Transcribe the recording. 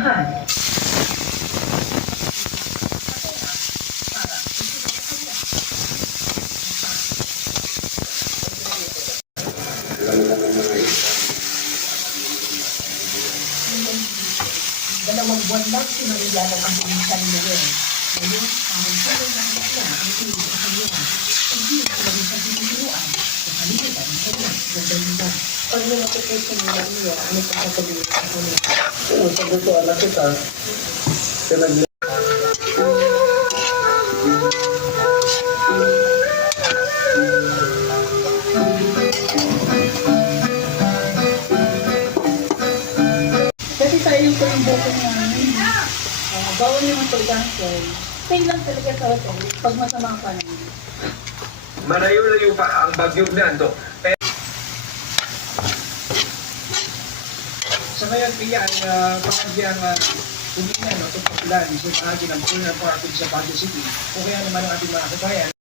Dalawang buwan lang sinanila ng ambulansya ni Noel. Ngayon, parang tuloy na siya ang tuloy sa kanya. Hindi na sila sa bibiguan. Sa kalimutan sa niya, ganda. Pag may nakikita nila niya, ano pa sasabihin sa kanya? Oo, sabi ko, anak kita. Kasi tayo ko yung bukong namin. Bawal yung pag-cancel. Stay lang talaga sa hotel pag masama pa naman. Malayo-layo pa ang bagyong Nando. Sa ngayon, iyan, pangadyang tumingin, ito pa plan, sa akin ang full na parking sa Baguio City. O kaya naman ang ating mga kabayan,